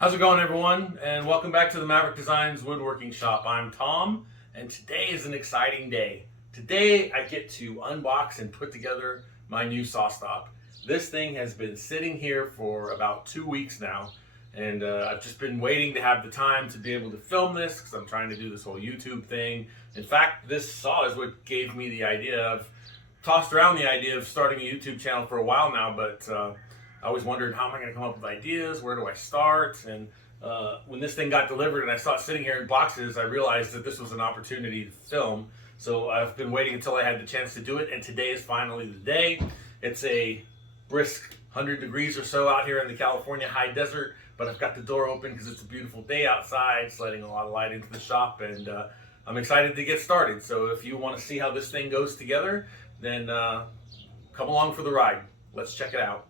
How's it going, everyone? And welcome back to the Maverick Designs Woodworking Shop. I'm Tom, and today is an exciting day. Today I get to unbox and put together my new Sawstop. This thing has been sitting here for about 2 weeks now, and I've just been waiting to have the time to be able to film this because I'm trying to do this whole YouTube thing. In fact, this saw is what gave me the idea of, tossed around the idea of starting a YouTube channel for a while now, but I always wondered, how am I going to come up with ideas? Where do I start? And when this thing got delivered and I saw it sitting here in boxes, I realized that this was an opportunity to film. So I've been waiting until I had the chance to do it, and today is finally the day. It's a brisk 100 degrees or so out here in the California high desert, but I've got the door open because it's a beautiful day outside. It's letting a lot of light into the shop, and I'm excited to get started. So if you want to see how this thing goes together, then come along for the ride. Let's check it out.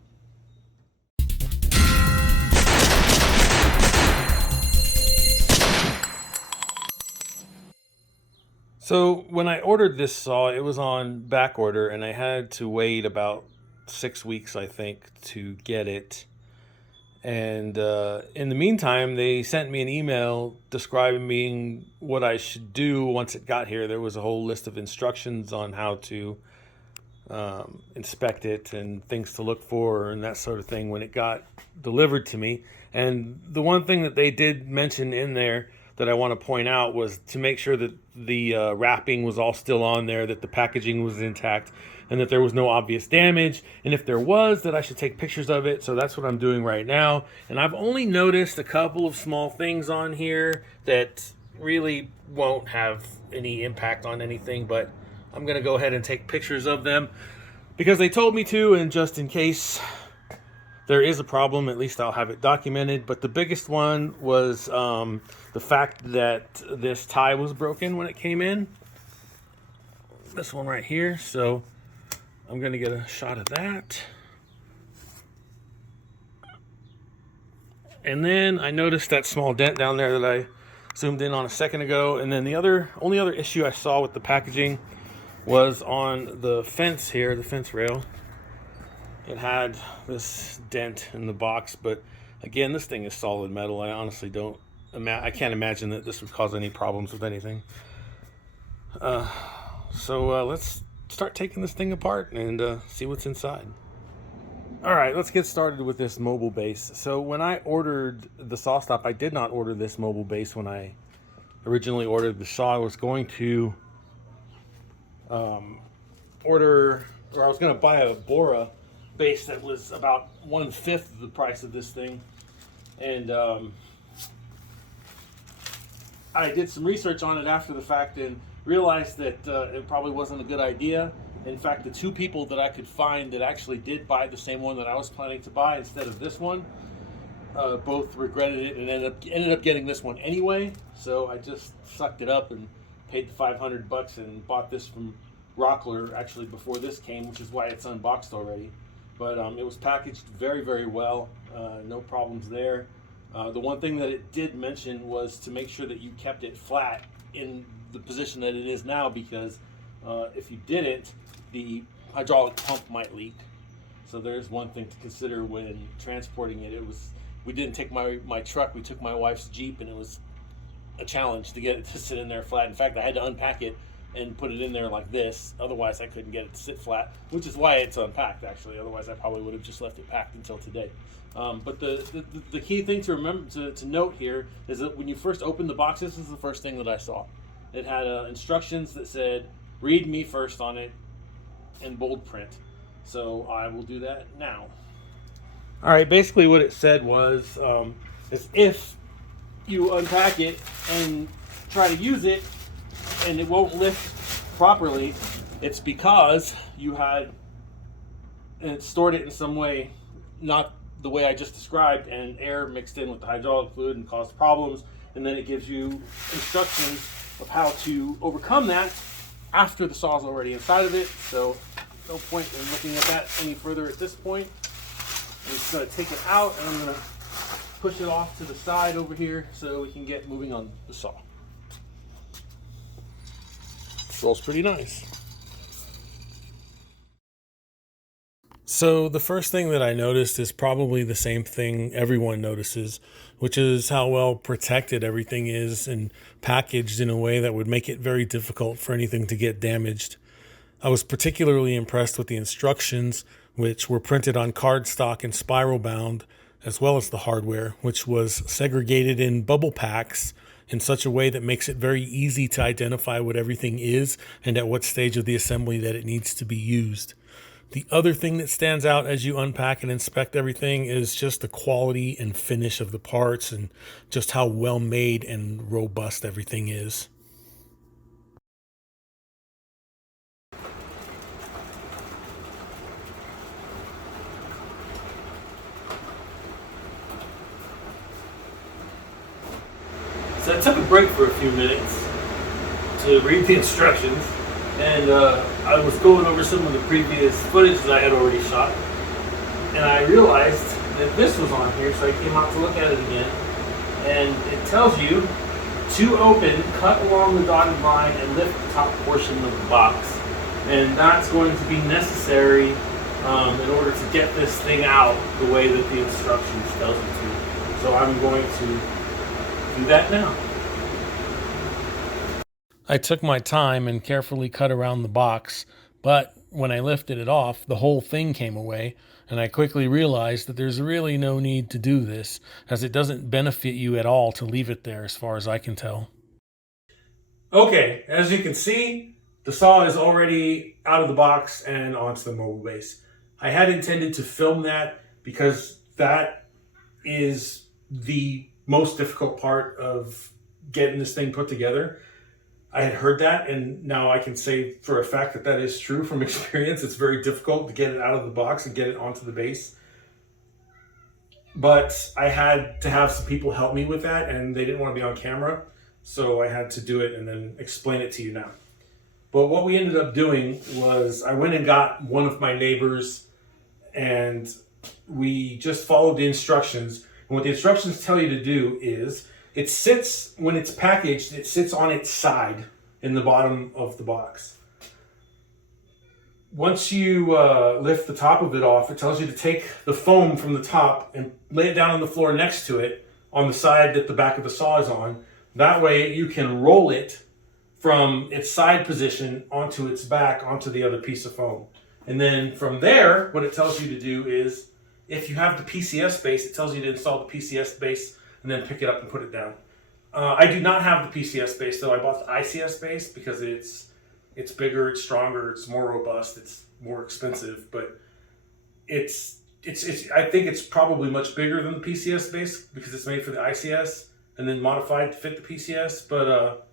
So when I ordered this saw, it was on back order, and I had to wait about 6 weeks, I think, to get it. And in the meantime, they sent me an email describing what I should do once it got here. There was a whole list of instructions on how to inspect it and things to look for and that sort of thing when it got delivered to me. And the one thing that they did mention in there that I want to point out was to make sure that the wrapping was all still on there, that the packaging was intact, and that there was no obvious damage. And if there was, that I should take pictures of it. So that's what I'm doing right now. And I've only noticed a couple of small things on here that really won't have any impact on anything, but I'm going to go ahead and take pictures of them because they told me to, and just in case there is a problem, at least I'll have it documented. But the biggest one was the fact that this tie was broken when it came in. This one right here. So I'm going to get a shot of that. And then I noticed that small dent down there that I zoomed in on a second ago. And then the only other issue I saw with the packaging was on the fence here, the fence rail. It had this dent in the box, but again, this thing is solid metal. I honestly I can't imagine that this would cause any problems with anything. So let's start taking this thing apart and see what's inside. All right, let's get started with this mobile base. So when I ordered the Sawstop, I did not order this mobile base when I originally ordered the saw. I was going to I was going to buy a Bora base that was about 1/5 of the price of this thing, and I did some research on it after the fact and realized that it probably wasn't a good idea. In fact, the two people that I could find that actually did buy the same one that I was planning to buy instead of this one both regretted it and ended up getting this one anyway. So I just sucked it up and paid the $500 and bought this from Rockler actually before this came, which is why it's unboxed already. But it was packaged very, very well. No problems there. The one thing that it did mention was to make sure that you kept it flat in the position that it is now, because if you didn't, the hydraulic pump might leak. So there's one thing to consider when transporting it. We didn't take my truck, we took my wife's Jeep, and it was a challenge to get it to sit in there flat. In fact, I had to unpack it and put it in there like this, otherwise I couldn't get it to sit flat, which is why it's unpacked actually. Otherwise I probably would have just left it packed until today. But the key thing to remember to note here is that when you first open the box, this is the first thing that I saw. It had instructions that said read me first on it in bold print, so I will do that now. All right, basically what it said was is if you unpack it and try to use it and it won't lift properly, it's because you had stored it in some way not the way I just described, and air mixed in with the hydraulic fluid and caused problems. And then it gives you instructions of how to overcome that after the saw's already inside of it. So no point in looking at that any further at this point. I'm just going to take it out and I'm going to push it off to the side over here so we can get moving on the saw. Rolls pretty nice. So the first thing that I noticed is probably the same thing everyone notices, which is how well protected everything is and packaged in a way that would make it very difficult for anything to get damaged. I was particularly impressed with the instructions, which were printed on cardstock and spiral bound, as well as the hardware, which was segregated in bubble packs in such a way that makes it very easy to identify what everything is and at what stage of the assembly that it needs to be used. The other thing that stands out as you unpack and inspect everything is just the quality and finish of the parts and just how well made and robust everything is. So I took a break for a few minutes to read the instructions, and I was going over some of the previous footage that I had already shot, and I realized that this was on here, so I came out to look at it again, and it tells you to open, cut along the dotted line, and lift the top portion of the box, and that's going to be necessary in order to get this thing out the way that the instructions tells you to. So I'm going to do that now. I took my time and carefully cut around the box, but when I lifted it off, the whole thing came away, and I quickly realized that there's really no need to do this, as it doesn't benefit you at all to leave it there as far as I can tell. Okay, as you can see, the saw is already out of the box and onto the mobile base. I had intended to film that because that is the most difficult part of getting this thing put together. I had heard that, and now I can say for a fact that that is true from experience. It's very difficult to get it out of the box and get it onto the base. But I had to have some people help me with that, and they didn't want to be on camera, so I had to do it and then explain it to you now. But what we ended up doing was I went and got one of my neighbors, and we just followed the instructions. And what the instructions tell you to do is it sits, when it's packaged, it sits on its side in the bottom of the box. Once you lift the top of it off, it tells you to take the foam from the top and lay it down on the floor next to it on the side that the back of the saw is on. That way you can roll it from its side position onto its back onto the other piece of foam. And then from there, what it tells you to do is, if you have the PCS base, it tells you to install the PCS base and then pick it up and put it down. I do not have the PCS base though. I bought the ICS base because it's bigger, it's stronger, it's more robust, it's more expensive, but it's I think it's probably much bigger than the PCS base because it's made for the ICS and then modified to fit the PCS. But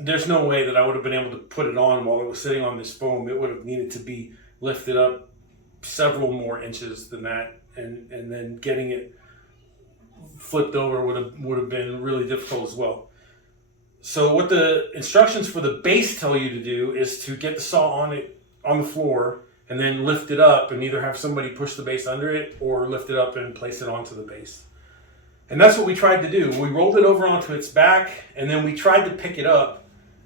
there's no way that I would have been able to put it on while it was sitting on this foam. It would have needed to be lifted up several more inches than that, and then getting it flipped over would have been really difficult as well. So what the instructions for the base tell you to do is to get the saw on the floor and then lift it up and either have somebody push the base under it or lift it up and place it onto the base. And that's what we tried to do. We rolled it over onto its back and then we tried to pick it up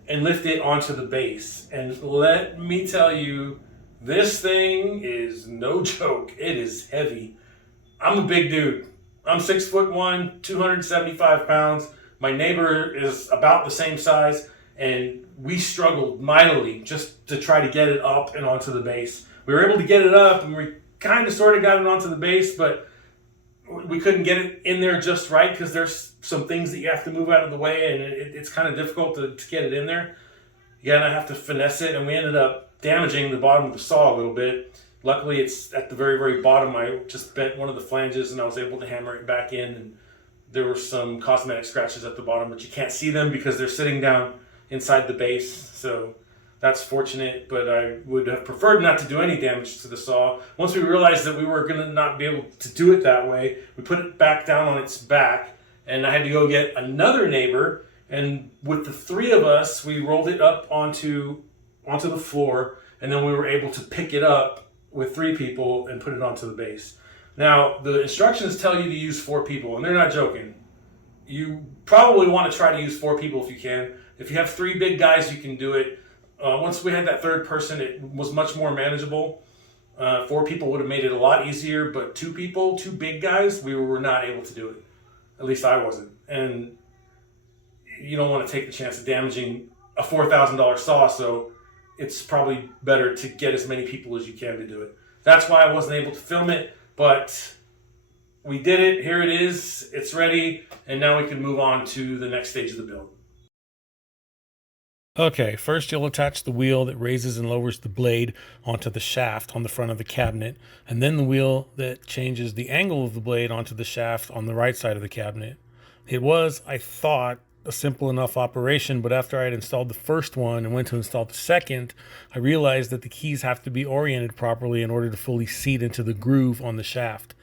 and lift it onto the base. And let me tell you, this thing is no joke. It is heavy. I'm a big dude. I'm 6'1", 275 pounds. My neighbor is about the same size, and we struggled mightily just to try to get it up and onto the base. We were able to get it up, and we kind of sort of got it onto the base, but we couldn't get it in there just right because there's some things that you have to move out of the way, and it's kind of difficult to get it in there. You gotta have to finesse it, and we ended up damaging the bottom of the saw a little bit. Luckily, it's at the very, very bottom. I just bent one of the flanges and I was able to hammer it back in. And there were some cosmetic scratches at the bottom, but you can't see them because they're sitting down inside the base. So that's fortunate, but I would have preferred not to do any damage to the saw. Once we realized that we were going to not be able to do it that way, we put it back down on its back, and I had to go get another neighbor. And with the three of us, we rolled it up onto the floor, and then we were able to pick it up with 3 people and put it onto the base. Now, the instructions tell you to use 4 people, and they're not joking. You probably want to try to use 4 people if you can. If you have 3 big guys, you can do it. Once we had that third person, it was much more manageable. 4 people would have made it a lot easier, but 2 people, 2 big guys, we were not able to do it. At least I wasn't. And you don't want to take the chance of damaging a $4,000 saw, so it's probably better to get as many people as you can to do it. That's why I wasn't able to film it, but we did it. Here it is. It's ready, and now we can move on to the next stage of the build. Okay, first you'll attach the wheel that raises and lowers the blade onto the shaft on the front of the cabinet, and then the wheel that changes the angle of the blade onto the shaft on the right side of the cabinet. It was, I thought, a simple enough operation, but after I had installed the first one and went to install the second, I realized that the keys have to be oriented properly in order to fully seat into the groove on the shaft.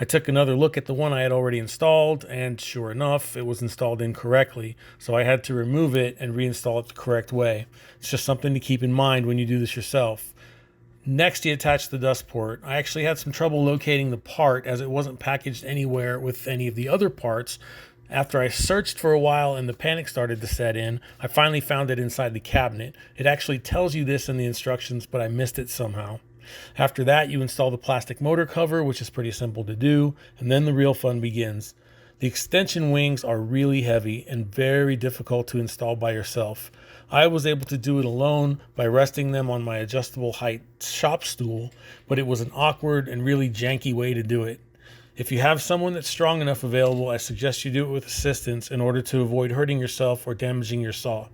I took another look at the one I had already installed, and sure enough, it was installed incorrectly, so I had to remove it and reinstall it the correct way. It's just something to keep in mind when you do this yourself. Next, you attach the dust port. I actually had some trouble locating the part as it wasn't packaged anywhere with any of the other parts. After I searched for a while and the panic started to set in, I finally found it inside the cabinet. It actually tells you this in the instructions, but I missed it somehow. After that, you install the plastic motor cover, which is pretty simple to do, and then the real fun begins. The extension wings are really heavy and very difficult to install by yourself. I was able to do it alone by resting them on my adjustable height shop stool, but it was an awkward and really janky way to do it. If you have someone that's strong enough available, I suggest you do it with assistance in order to avoid hurting yourself or damaging your saw.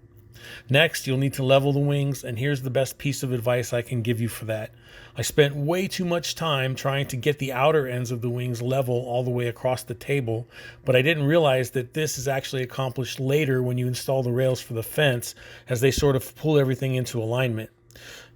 Next, you'll need to level the wings, and here's the best piece of advice I can give you for that. I spent way too much time trying to get the outer ends of the wings level all the way across the table, but I didn't realize that this is actually accomplished later when you install the rails for the fence, as they sort of pull everything into alignment.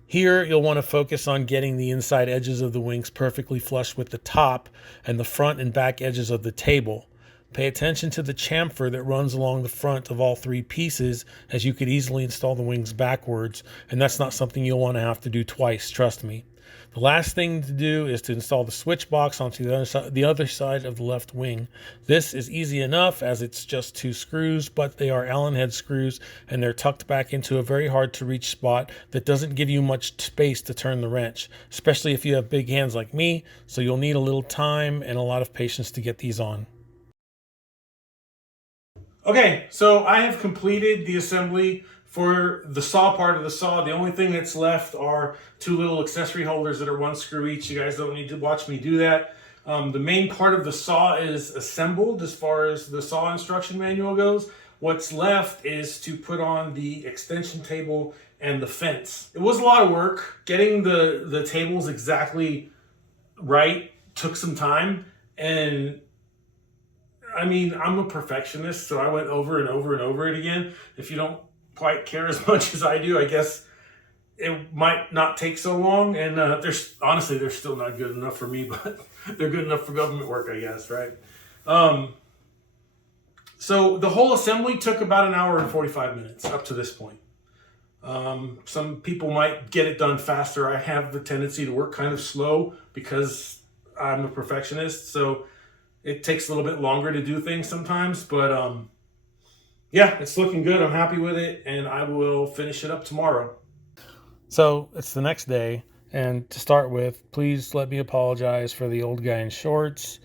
Here, you'll want to focus on getting the inside edges of the wings perfectly flush with the top and the front and back edges of the table. Pay attention to the chamfer that runs along the front of all 3 pieces, as you could easily install the wings backwards, and that's not something you'll want to have to do twice, trust me. The last thing to do is to install the switch box onto the other side of the left wing. This is easy enough as it's just 2 screws, but they are Allen head screws and they're tucked back into a very hard to reach spot that doesn't give you much space to turn the wrench, especially if you have big hands like me, so you'll need a little time and a lot of patience to get these on. Okay, so I have completed the assembly for the saw part of the saw. The only thing that's left are 2 little accessory holders that are 1 screw each. You guys don't need to watch me do that. The main part of the saw is assembled as far as the saw instruction manual goes. What's left is to put on the extension table and the fence. It was a lot of work. Getting the tables exactly right took some time, and I mean, I'm a perfectionist, so I went over and over and over it again. If you don't quite care as much as I do, I guess it might not take so long. And honestly, they're still not good enough for me, but they're good enough for government work, I guess, right? So the whole assembly took about 1 hour and 45 minutes up to this point. Some people might get it done faster. I have the tendency to work kind of slow because I'm a perfectionist, so it takes a little bit longer to do things sometimes, but yeah, it's looking good. I'm happy with it, and I will finish it up tomorrow. So it's the next day, and to start with, please let me apologize for the old guy in shorts,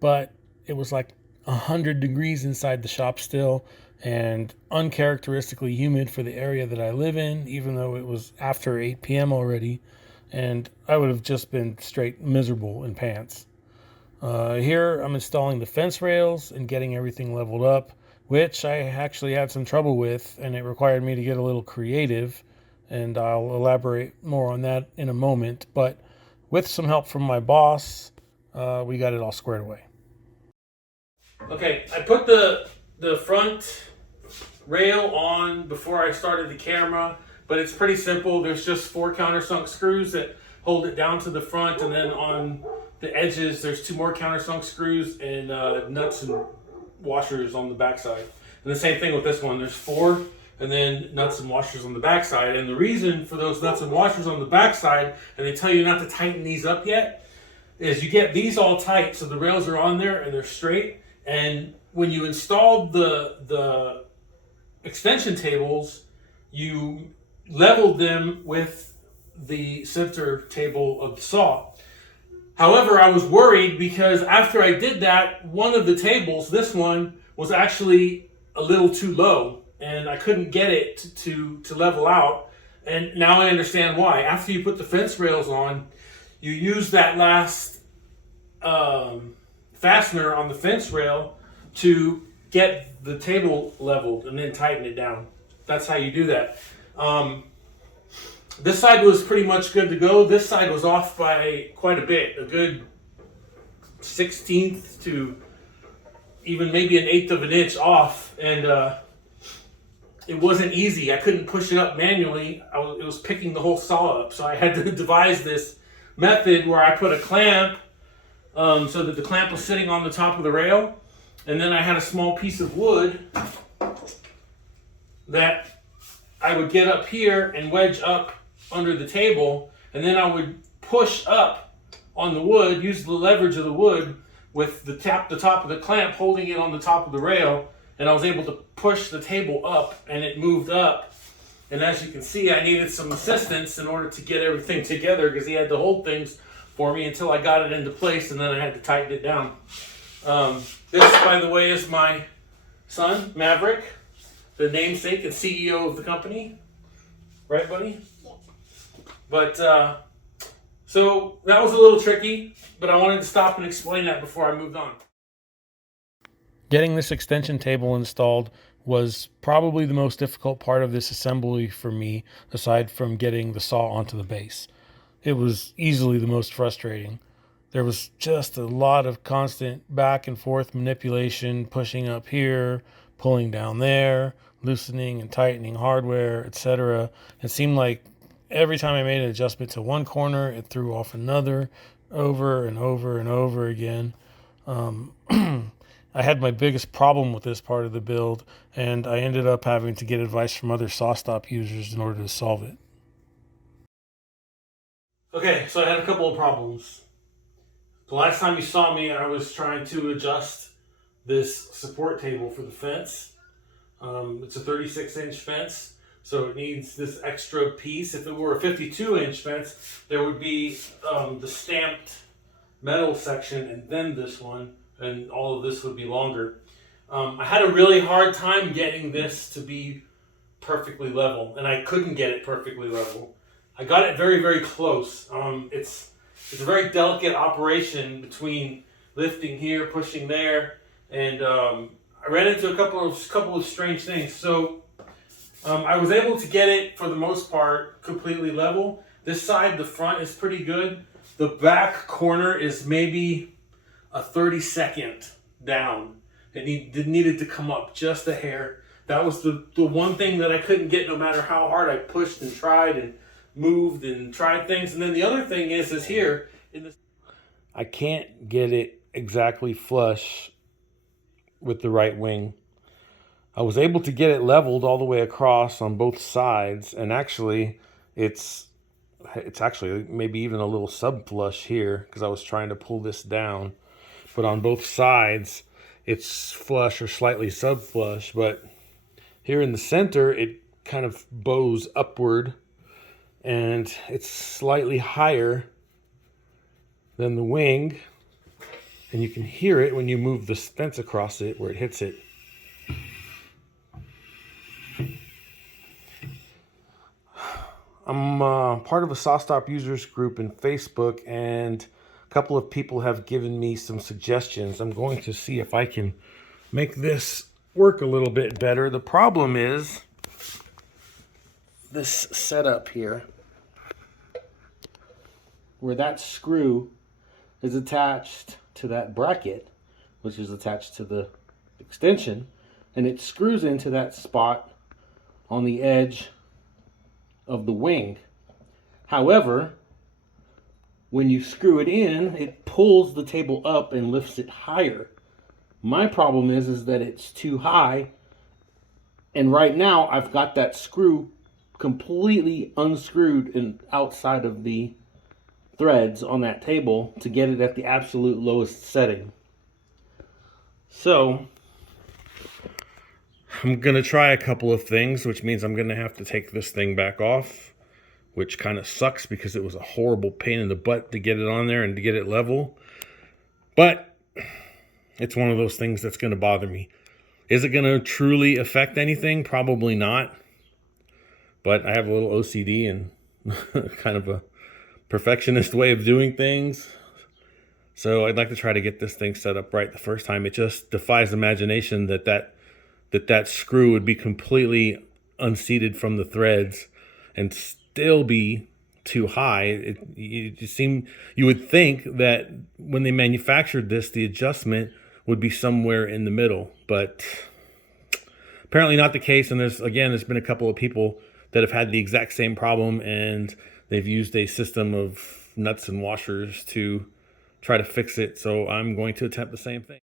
but it was like 100 degrees inside the shop still, and uncharacteristically humid for the area that I live in, even though it was after 8 p.m. already, and I would have just been straight miserable in pants. Here I'm installing the fence rails and getting everything leveled up, which I actually had some trouble with, and it required me to get a little creative, and I'll elaborate more on that in a moment. But with some help from my boss, we got it all squared away. Okay, I put the front rail on before I started the camera, but it's pretty simple. There's just 4 countersunk screws that hold it down to the front, and then on the edges there's 2 more countersunk screws and nuts and washers on the backside. And the same thing with this one. There's 4 and then nuts and washers on the backside. And the reason for those nuts and washers on the backside, and they tell you not to tighten these up yet, is you get these all tight so the rails are on there and they're straight. And when you installed the extension tables, you leveled them with the center table of the saw. However, I was worried because after I did that, one of the tables, this one, was actually a little too low, and I couldn't get it to level out. And now I understand why. After you put the fence rails on, you use that last fastener on the fence rail to get the table leveled and then tighten it down. That's how you do that. This side was pretty much good to go. This side was off by quite a bit, a good 1/16 to even maybe 1/8 of an inch off, and it wasn't easy. I couldn't push it up manually. It was picking the whole saw up, so I had to devise this method where I put a clamp so that the clamp was sitting on the top of the rail, and then I had a small piece of wood that I would get up here and wedge up under the table, and then I would push up on the wood, use the leverage of the wood with the top of the clamp holding it on the top of the rail, and I was able to push the table up, and it moved up. And as you can see, I needed some assistance in order to get everything together because he had to hold things for me until I got it into place, and then I had to tighten it down. This, by the way, is my son, Maverick, the namesake and CEO of the company. Right, buddy? But, so that was a little tricky, but I wanted to stop and explain that before I moved on. Getting this extension table installed was probably the most difficult part of this assembly for me, aside from getting the saw onto the base. It was easily the most frustrating. There was just a lot of constant back and forth manipulation, pushing up here, pulling down there, loosening and tightening hardware, etc. It seemed like every time I made an adjustment to one corner, it threw off another over and over and over again. I had my biggest problem with this part of the build, and I ended up having to get advice from other Sawstop users in order to solve it. Okay, so I had a couple of problems. The last time you saw me, I was trying to adjust this support table for the fence. It's a 36-inch fence, so it needs this extra piece. If it were a 52-inch fence, there would be the stamped metal section and then this one, and all of this would be longer. I had a really hard time getting this to be perfectly level, and I couldn't get it perfectly level. I got it very, very close. It's a very delicate operation between lifting here, pushing there, and I ran into a couple of strange things. So I was able to get it, for the most part, completely level. This side, the front, is pretty good. The back corner is maybe a 32nd down. It needed to come up just a hair. That was the one thing that I couldn't get, no matter how hard I pushed and tried and moved and tried things. And then the other thing is here in this, I can't get it exactly flush with the right wing. I was able to get it leveled all the way across on both sides, and actually it's actually maybe even a little sub-flush here because I was trying to pull this down. But on both sides it's flush or slightly sub-flush, but here in the center it kind of bows upward, and it's slightly higher than the wing, and you can hear it when you move the fence across it where it hits it. I'm part of a Sawstop users group in Facebook, and a couple of people have given me some suggestions. I'm going to see if I can make this work a little bit better. The problem is this setup here, where that screw is attached to that bracket, which is attached to the extension, and it screws into that spot on the edge of the wing. However, when you screw it in, it pulls the table up and lifts it higher. My problem is that it's too high, and right now I've got that screw completely unscrewed and outside of the threads on that table to get it at the absolute lowest setting. So I'm going to try a couple of things, which means I'm going to have to take this thing back off which kind of sucks because it was a horrible pain in the butt to get it on there and to get it level. But it's one of those things that's going to bother me. Is it going to truly affect anything? Probably not. But I have a little OCD and kind of a perfectionist way of doing things. So I'd like to try to get this thing set up right the first time. It just defies imagination that screw would be completely unseated from the threads and still be too high. You would think that when they manufactured this, the adjustment would be somewhere in the middle, but apparently not the case. And there's been a couple of people that have had the exact same problem, and they've used a system of nuts and washers to try to fix it. So I'm going to attempt the same thing.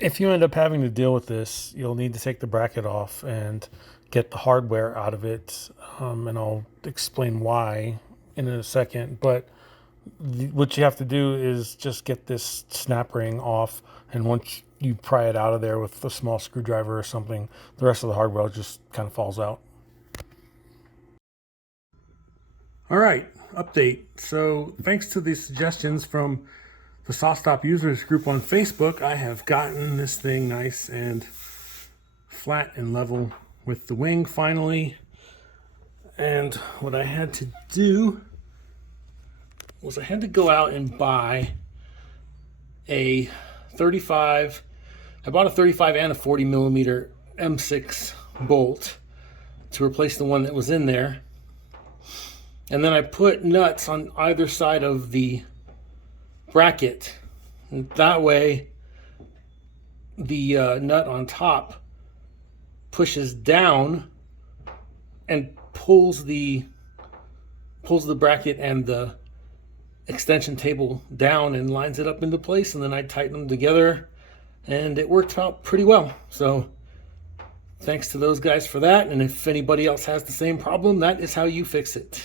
If you end up having to deal with this, you'll need to take the bracket off and get the hardware out of it. And I'll explain why in a second. But what you have to do is just get this snap ring off. And once you pry it out of there with a small screwdriver or something, the rest of the hardware just kind of falls out. All right, update. So thanks to the suggestions from the Sawstop users group on Facebook, I have gotten this thing nice and flat and level with the wing finally. And what I had to do was I had to go out and buy a 35, I bought a 35 and a 40 millimeter M6 bolt to replace the one that was in there. And then I put nuts on either side of the bracket. And that way the nut on top pushes down and pulls the bracket and the extension table down and lines it up into place, and then I tighten them together, and it worked out pretty well. So thanks to those guys for that. And if anybody else has the same problem, that is how you fix it.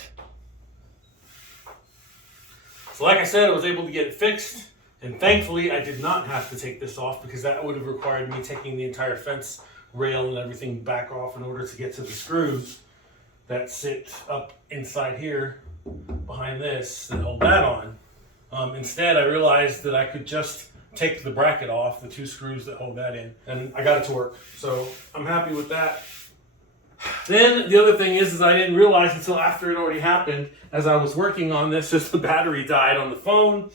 So like I said, I was able to get it fixed, and thankfully I did not have to take this off, because that would have required me taking the entire fence rail and everything back off in order to get to the screws that sit up inside here behind this that hold that on. Instead, I realized that I could just take the bracket off, the two screws that hold that in, and I got it to work. So I'm happy with that. Then the other thing is I didn't realize until after it already happened, as I was working on this, is the battery died on the phone.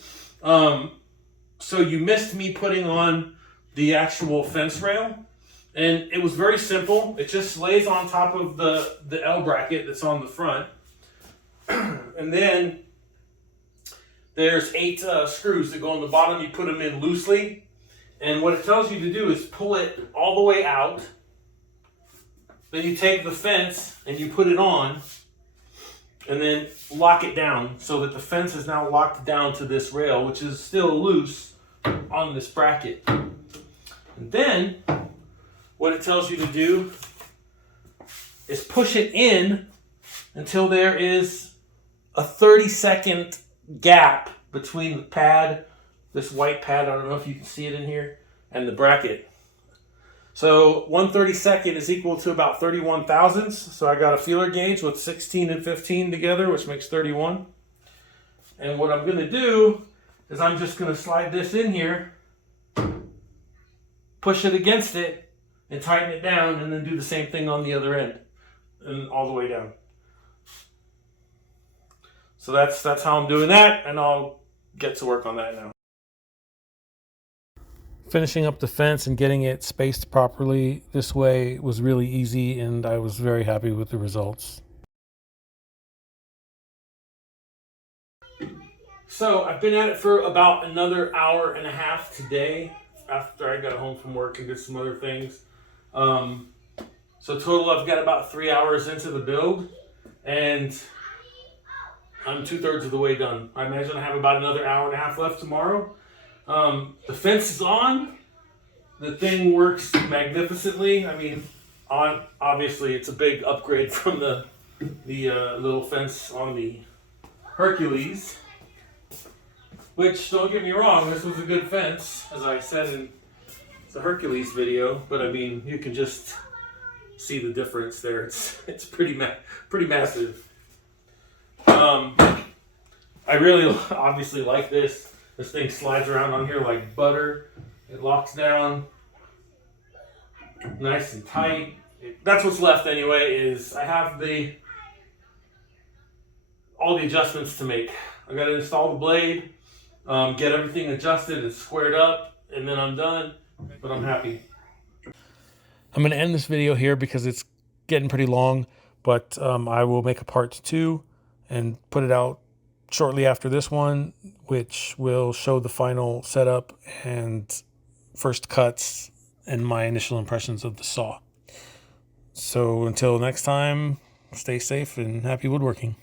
So you missed me putting on the actual fence rail. And it was very simple. It just lays on top of the L bracket that's on the front. And then there's 8 screws that go on the bottom. You put them in loosely. And what it tells you to do is pull it all the way out. Then you take the fence and you put it on. And then lock it down so that the fence is now locked down to this rail, which is still loose on this bracket. And then what it tells you to do is push it in until there is a 30-second gap between the pad, this white pad, I don't know if you can see it in here, and the bracket. So 1/32 is equal to about 31 thousandths. So I got a feeler gauge with 16 and 15 together, which makes 31. And what I'm going to do is I'm just going to slide this in here, push it against it, and tighten it down, and then do the same thing on the other end and all the way down. So that's how I'm doing that, and I'll get to work on that now. Finishing up the fence and getting it spaced properly this way was really easy, and I was very happy with the results. So I've been at it for about another hour and a half today after I got home from work and did some other things. So total I've got about 3 hours into the build, and I'm 2/3 of the way done. I imagine I have about another hour and a half left tomorrow. The fence is on. The thing works magnificently. I mean, obviously it's a big upgrade from the little fence on the Hercules. Which, don't get me wrong, this was a good fence, as I said in the Hercules video. But I mean, you can just see the difference there. It's pretty massive. I really obviously like this. This thing slides around on here like butter. It locks down nice and tight. That's what's left anyway, is I have all the adjustments to make. I got to install the blade, get everything adjusted and squared up, and then I'm done, but I'm happy. I'm going to end this video here because it's getting pretty long, but I will make a part 2 and put it out shortly after this one, which will show the final setup and first cuts and my initial impressions of the saw. So until next time, stay safe and happy woodworking.